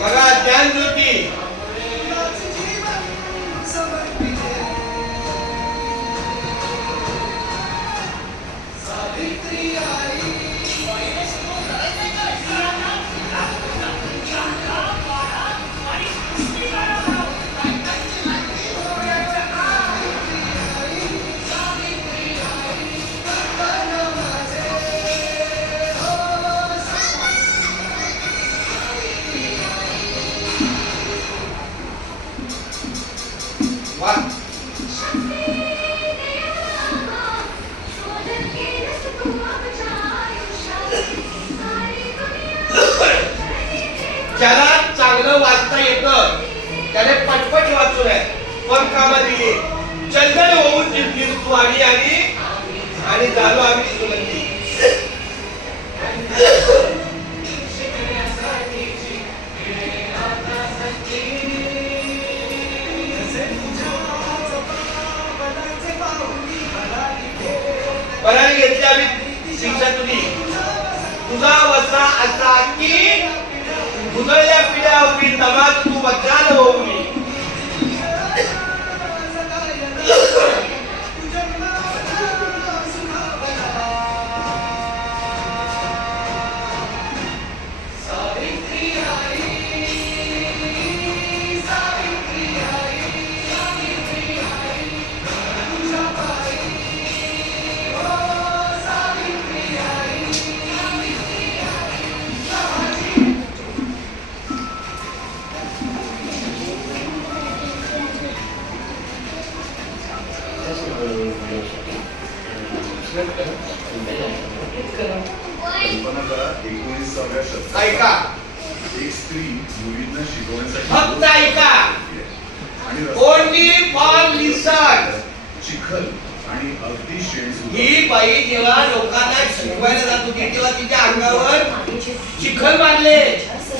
बघा ज्ञानज्योती ज्याला चांगलं वाचता येतं त्याने पटपट वाचून आहे पण कामा दिली चंदन होऊन जिंकली तू आणि झालो आम्ही सुगंधी. बरारी घेतली आम्ही शिक्षा तुझी तुझा वसा असा की गुदळल्या पिढ्या होईल तमात तू वज्राल होऊन ऐका एक स्त्री मुलींना शिकवण्यासाठी फक्त ऐका ओनली फॉर लिसन. चिखल आणि अगदी शेण ही बाई जेव्हा लोकांना शिकवायला जात होती तेव्हा तिच्या अंगावर चिखल मारले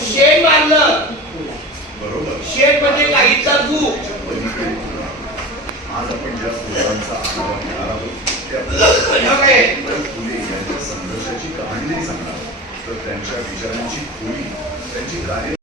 शेण मारलं. बरोबर शेण म्हणजे गाईचा दूध. आज आपण ज्या स्त्रियांचा आढावा घेणार आहोत त्या फुले यांच्या संघर्षाची कहाणी नाही सांगणार तर त्यांच्या विचारांची खोली त्यांची कार्य